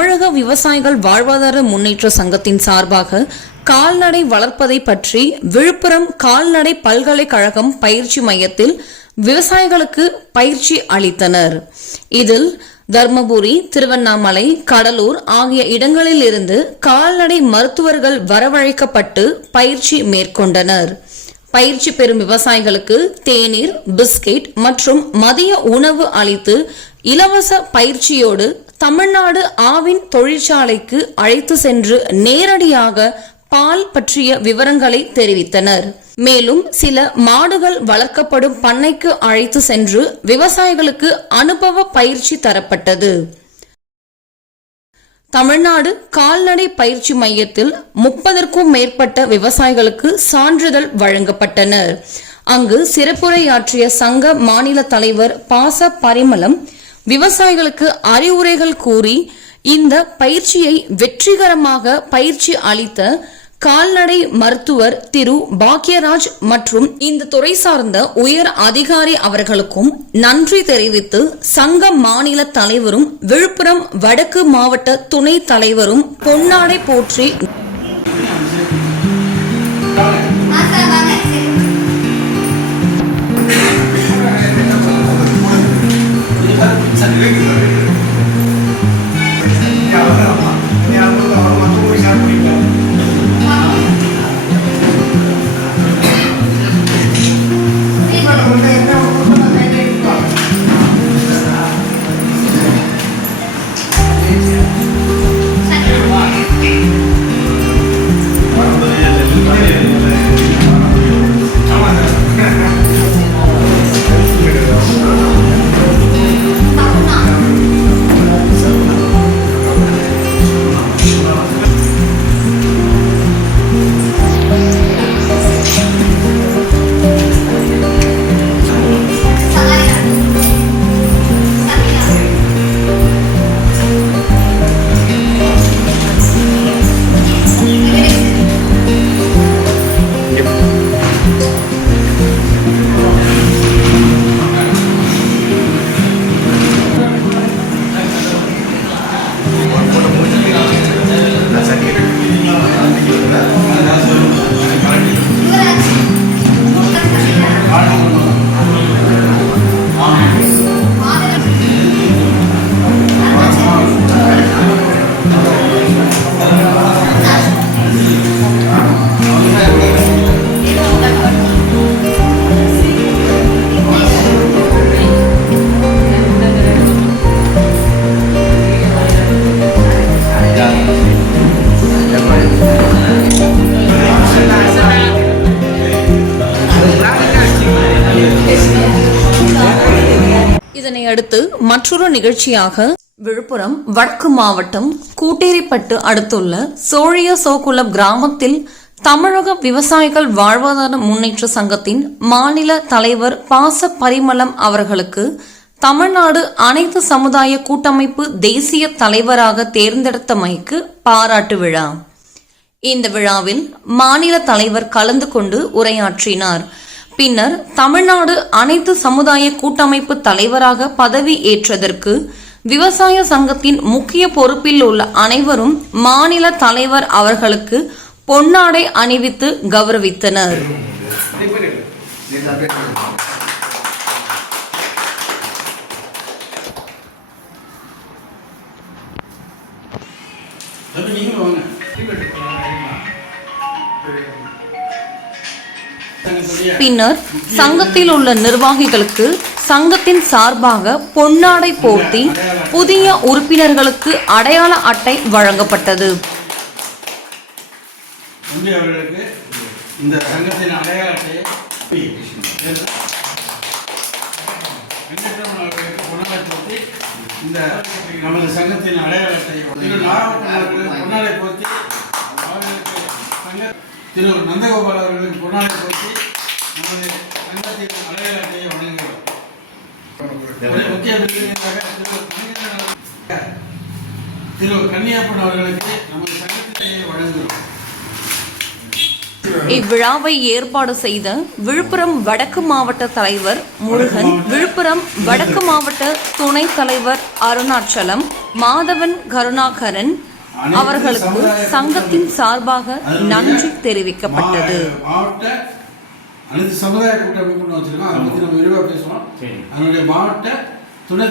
தமிழக விவசாயிகள் வாழ்வாதார முன்னேற்ற சங்கத்தின் சார்பாக கால்நடை வளர்ப்பதை பற்றி விழுப்புரம் கால்நடை பல்கலைக்கழகம் பயிற்சி மையத்தில் விவசாயிகளுக்கு பயிற்சி அளித்தனர். இதில் தர்மபுரி திருவண்ணாமலை கடலூர் ஆகிய இடங்களில் இருந்து கால்நடை மருத்துவர்கள் வரவழைக்கப்பட்டு பயிற்சி மேற்கொண்டனர். பயிற்சி பெறும் விவசாயிகளுக்கு தேநீர் பிஸ்கெட் மற்றும் மதிய உணவு அளித்து இலவச பயிற்சியோடு தமிழ்நாடு ஆவின் தொழிற்சாலைக்கு அழைத்து சென்று நேரடியாக பால் பற்றிய விவரங்களை தெரிவித்தனர். மேலும் சில மாடுகள் வளர்க்கப்படும் பண்ணைக்கு அழைத்து சென்று விவசாயிகளுக்கு அனுபவ பயிற்சி தரப்பட்டது. தமிழ்நாடு கால்நடை பயிற்சி மையத்தில் முப்பதற்கும் மேற்பட்ட விவசாயிகளுக்கு சான்றிதழ் வழங்கப்பட்டனர். அங்கு சிறப்புரையாற்றிய சங்க மாநில தலைவர் பாச பரிமளம் விவசாயிகளுக்கு அறிவுரைகள் கூறி இந்த பயிற்சியை வெற்றிகரமாக பயிற்சி அளித்த கால்நடை மருத்துவர் திரு பாக்யராஜ் மற்றும் இந்த துறை சார்ந்த உயர் அதிகாரி அவர்களுக்கும் நன்றி தெரிவித்து சங்க மாநில தலைவரும் விழுப்புரம் வடக்கு மாவட்ட துணை தலைவரும் பொன்னாடை போற்றி Dân với. இதனை அடுத்து மற்றொரு நிகழ்ச்சியாக விழுப்புரம் வடக்கு மாவட்டம் கூட்டேரிப்பட்டு அடுத்துள்ள சோழிய சோகுலம் கிராமத்தில் தமிழக விவசாயிகள் வாழ்வாதார முன்னேற்ற சங்கத்தின் மாநில தலைவர் பாச பரிமளம் அவர்களுக்கு தமிழ்நாடு அனைத்து சமுதாய கூட்டமைப்பு தேசிய தலைவராக தேர்ந்தெடுத்தமைக்கு பாராட்டு விழா. இந்த விழாவில் மாநில தலைவர் கலந்து கொண்டு உரையாற்றினார். பின்னர் தமிழ்நாடு அனைத்து சமுதாய கூட்டமைப்பு தலைவராக பதவி ஏற்றதற்கு விவசாய சங்கத்தின் முக்கிய பொறுப்பில் உள்ள அனைவரும் மாநில தலைவர் அவர்களுக்கு பொன்னாடை அணிவித்து கௌரவித்தனர். நீங்களும் வாங்க. பின்னர் சங்கத்தில் உள்ள நிர்வாகிகளுக்கு சங்கத்தின் சார்பாக பொன்னாடை போர்த்தி புதிய உறுப்பினர்களுக்கு அடையாள அட்டை வழங்கப்பட்டது. இந்த நமது சங்கத்தின் அடையாளத்தை பொன்னாடை போர்த்தி திரு நந்தகோபால் அவர்களுக்கு பொன்னாடை போர்த்தி நமது சங்கத்தின் அடையாள அட்டையை வழங்குகிறோம் முக்கிய விருந்தினராக திரு கன்னியப்பன் அவர்களுக்கு நமது சங்கத்திலேயே வழங்குகிறோம். இவ்விழாவை ஏற்பாடு செய்த விழுப்புரம் வடக்கு மாவட்ட தலைவர் முருகன் விழுப்புரம் வடக்கு மாவட்ட துணைத் தலைவர் அருணாச்சலம் மாதவன் கருணாகரன் அவர்களுக்கு சங்கத்தின் சார்பாக நன்றி தெரிவிக்கப்பட்டது. மாவட்ட அனைத்து சமுதாய கூட்டமைப்புன்னு வச்சிருக்கோம். அதை பற்றி நம்ம விரிவாக பேசுவோம். அதனுடைய மாவட்ட துணை